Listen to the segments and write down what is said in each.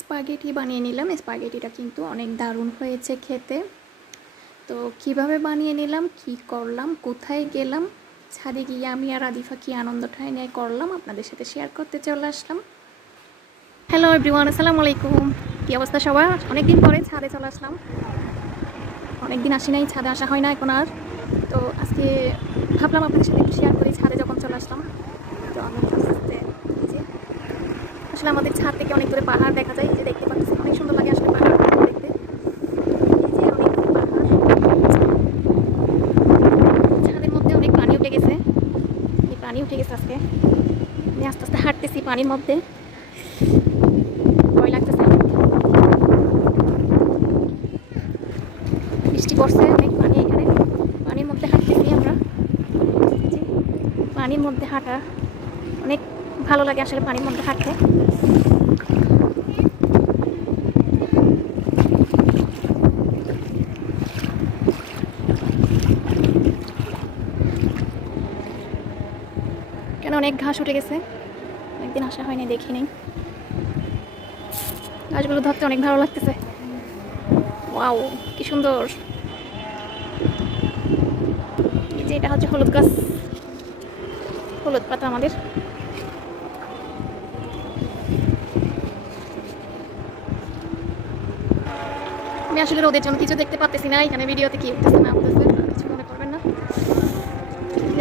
Spaghetti বানিয়ে নিলাম। স্পাগেটিটা কিন্তু অনেক দারুণ হয়েছে খেতে। তো কিভাবে বানিয়ে নিলাম, কি করলাম, কোথায় গেলাম, ছাদে গিয়ে আমি আর আদিফা কি আনন্দটাই নিয়ে করলাম আপনাদের সাথে শেয়ার করতে চলে আসলাম। হ্যালো এভরিওয়ান, আসসালামু আলাইকুম। কী অবস্থা সবার? অনেকদিন পরে ছাদে চলে আসলাম। অনেকদিন আসি নাই, ছাদে আসা হয় না এখন আর। তো আজকে ভাবলাম আপনাদের সাথে একটু শেয়ার করি ছাদে যখন চলে আসলাম। তো আমি আস্তে আস্তে এই যে আসলে আমাদের ছাদ থেকে অনেক দূরে পাহাড় দেখা যায়, এই যে দেখতে পাচ্ছি অনেক সুন্দর লাগে আসলে পাহাড় দেখতে। এই যে অনেক দূরে পাহাড়, ছাদের মধ্যে অনেক পানি উঠে গেছে। এই পানি উঠে গেছে আজকে। আমি আস্তে আস্তে হাঁটতেছি পানির মধ্যে, ভয় লাগতেছে। বৃষ্টি পড়ছে, অনেক পানি এখানে। পানির মধ্যে হাঁটতেছি আমরা। জি, পানির মধ্যে হাঁটা অনেক ভালো লাগে আসলে পানির মধ্যে হাঁটতে। কেন অনেক ঘাস উঠে গেছে, অনেকদিন আসা হয়নি, দেখি নেই। গাছগুলো ধরতে অনেক ভালো লাগতেছে। ওয়াও, কি সুন্দর। এই যে এটা হচ্ছে হলুদ গাছ, হলুদ পাতা আমাদের। আমি আসলে রোদের জন্য কিছু দেখতে পাচ্ছি না এখানে ভিডিওতে, কি উঠতেছে না উঠতেছে কিছু মনে করবেন না।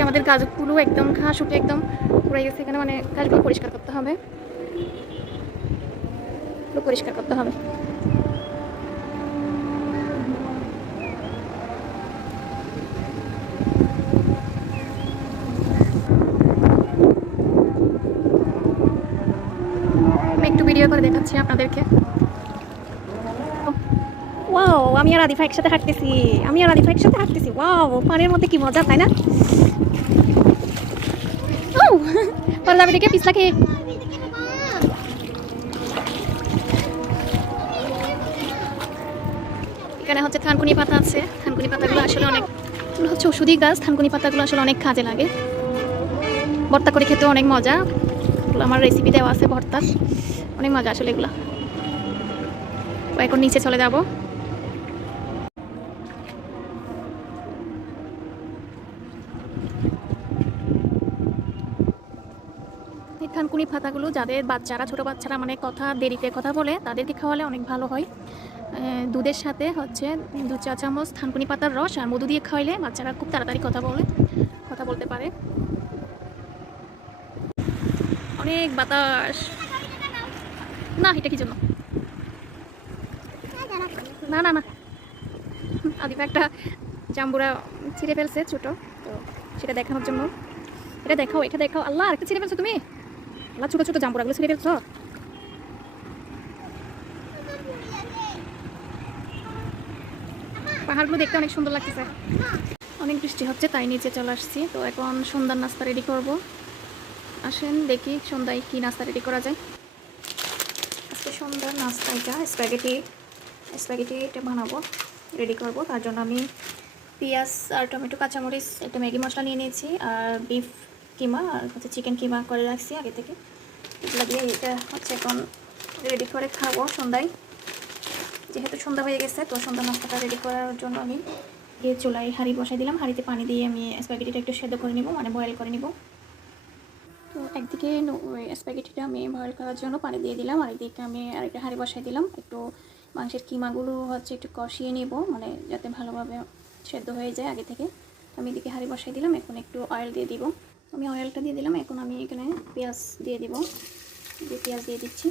আমাদের গাছগুলো একদম ঘাস উঠে একদম পুড়ে গেছে এখানে, মানে গাছগুলো পরিষ্কার করতে হবে, পরিষ্কার করতে হবে। আমি একটু ভিডিও করে দেখাচ্ছি আপনাদেরকে। ওয়াও, আমি আর আদিফা একসাথে হাঁটতেছি, ওয়াও, পানির মধ্যে কি মজা, তাই না? ও পরে যাবে দেখে পিছলা খেয়ে। এখানে হচ্ছে থানকুনি পাতা আছে। থানকুনি পাতাগুলো আসলে অনেক, হচ্ছে ওষুধি গাছ। থানকুনি পাতাগুলো আসলে অনেক কাজে লাগে, ভর্তা করে খেতে অনেক মজা। আমার রেসিপি দেওয়া আছে ভর্তার, অনেক মজা আসলে এগুলো। এখন নিচে চলে যাব। এই থানকুনি পাতাগুলো যাদের বাচ্চারা, ছোটো বাচ্চারা মানে কথা দেরিতে কথা বলে, তাদেরকে খাওয়ালে অনেক ভালো হয়। দুধের সাথে হচ্ছে 2 চা চামচ থানকুনি পাতার রস আর মধু দিয়ে খাওয়াইলে বাচ্চারা খুব তাড়াতাড়ি কথা বলতে পারে। অনেক বাতাস। না, এটা কি জন্য? না না না, আদিবা একটা জাম্বুরা ছিঁড়ে ফেলছে ছোট, তো সেটা দেখানোর জন্য। এটা দেখাও, এটা দেখাও। আল্লাহ, একটা ছিঁড়ে ফেলছো তুমি? আল্লাহ, ছোট ছোট জাম্বুরাগুলো ছিঁড়ে ফেলছো। পাহাড়গুলো দেখতে অনেক সুন্দর লাগতেছে। অনেক বৃষ্টি হচ্ছে তাই নিচে চলে আসছি। তো এখন সন্ধ্যার নাস্তা রেডি করব। আসেন দেখি সন্ধ্যায় কি নাস্তা রেডি করা যায়। আজকে সন্ধ্যার নাস্তা এটা স্প্যাগেটিটা বানাবো, রেডি করব। তার জন্য আমি পেঁয়াজ আর টমেটো, কাঁচামরিচ, একটা ম্যাগি মশলা নিয়ে নিয়েছি, আর বিফ কিমা আর হচ্ছে চিকেন কিমা করে রাখছি আগে থেকে। এগুলো দিয়ে এটা হচ্ছে এখন রেডি করে খাবো সন্ধ্যায়। যেহেতু সন্ধ্যা হয়ে গেছে, তো সন্ধ্যা নাস্তাটা রেডি করার জন্য আমি চুলায় হাঁড়ি বসাই দিলাম। হাঁড়িতে পানি দিয়ে আমি স্প্যাগেটিটা একটু সেদ্ধ করে নিব, মানে বয়েল করে নিব। তো একদিকে স্প্যাগেটিটা আমি বয়েল করার জন্য পানি দিয়ে দিলাম, আর একদিকে আমি আরেকটা হাঁড়ি বসাই দিলাম। একটু মাংসের কিমাগুলো হচ্ছে একটু কষিয়ে নিব, মানে যাতে ভালোভাবে সেদ্ধ হয়ে যায় আগে থেকে। আমি এদিকে হাঁড়ি বসাই দিলাম। এখন একটু অয়েল দিয়ে দিব। আমি অয়েলটা দিয়ে দিলাম। এখন আমি এখানে পেঁয়াজ দিয়ে দিব, পেঁয়াজ দিয়ে দিচ্ছি।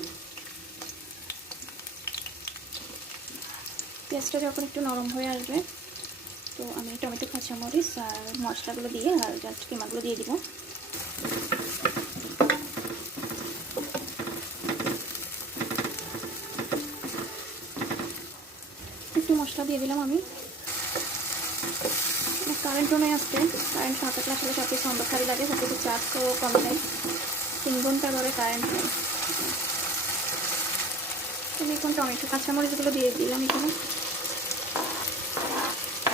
পেঁয়াজটা যখন একটু নরম হয়ে আসবে, তো আমি টমেটো, কাঁচামরিচ আর মশলাগুলো দিয়ে আর জাস্ট কিমাগুলো দিয়ে দিব। একটু মশলা দিয়ে দিলাম আমি। কারেন্টও নেই আজকে, কারেন্ট না থাকলে আসলে সব কিছু অন্ধকারই লাগে, সব কিছু চার্জও কম নেই। 3 ঘন্টা ধরে কারেন্ট নেই। আমি এখন টমেটো, কাঁচামরিচগুলো দিয়ে দিলাম। এখানে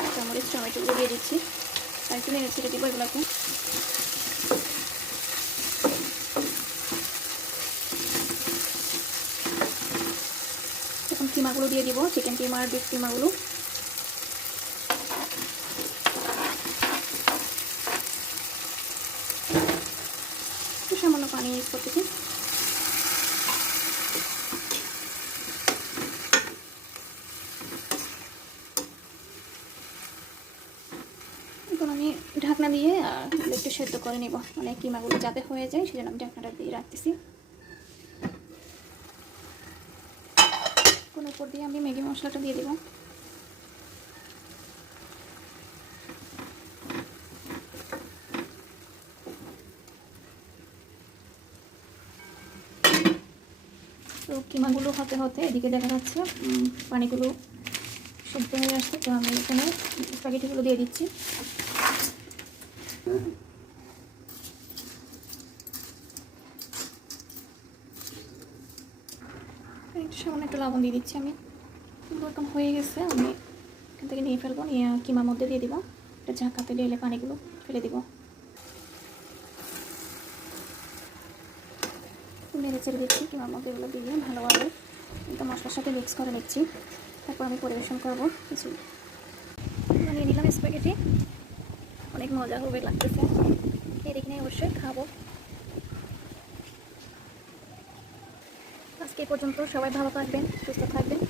কাঁচামরিচ, টমেটোগুলো দিয়ে দিচ্ছি, আর একটু নেড়ে ছেড়ে দিব এগুলোকে। এখন কিমাগুলো দিয়ে দিব, চিকেন কিমা আর বিফ কিমাগুলো। একটু সামান্য পানি ইউজ করতেছি। এখন আমি ঢাকনা দিয়ে একটু সেদ্ধ করে নিব, মানে কিমাগুলো যাতে হয়ে যায় সেজন্য আমি ঢাকনাটা দিয়ে রাখতেছি। কোন উপর দিয়ে আমি ম্যাগি মশলাটা দিয়ে দেব। তো কিমাগুলো হতে হতে এদিকে দেখা যাচ্ছে পানিগুলো সেদ্ধ হয়ে আসছে। তো আমি এখানে স্প্যাগেটিগুলো দিয়ে দিচ্ছি। একটু সামান্য একটু লবণ দিয়ে দিচ্ছি আমি। এখন হয়ে গেছে, আমি এখান থেকে নিয়ে ফেলবো, নিয়ে কিমার মধ্যে দিয়ে দিব। একটা ঝাঁকাতে ঢেলে পানিগুলো ফেলে দিব। নেড়ে চেড়ে দিচ্ছি, কিমার মধ্যে এগুলো দিয়ে ভালোভাবে একদম মশলার সাথে মিক্স করে নিচ্ছি। তারপর আমি পরিবেশন করবো। কিছু বানিয়ে নিলাম স্প্যাগেটি, অনেক মজা হবে লাগতেছে। খেয়ে দেখে অবশ্যই খাবো। আজকে পর্যন্ত সবাই ভালো থাকবেন, সুস্থ থাকবেন।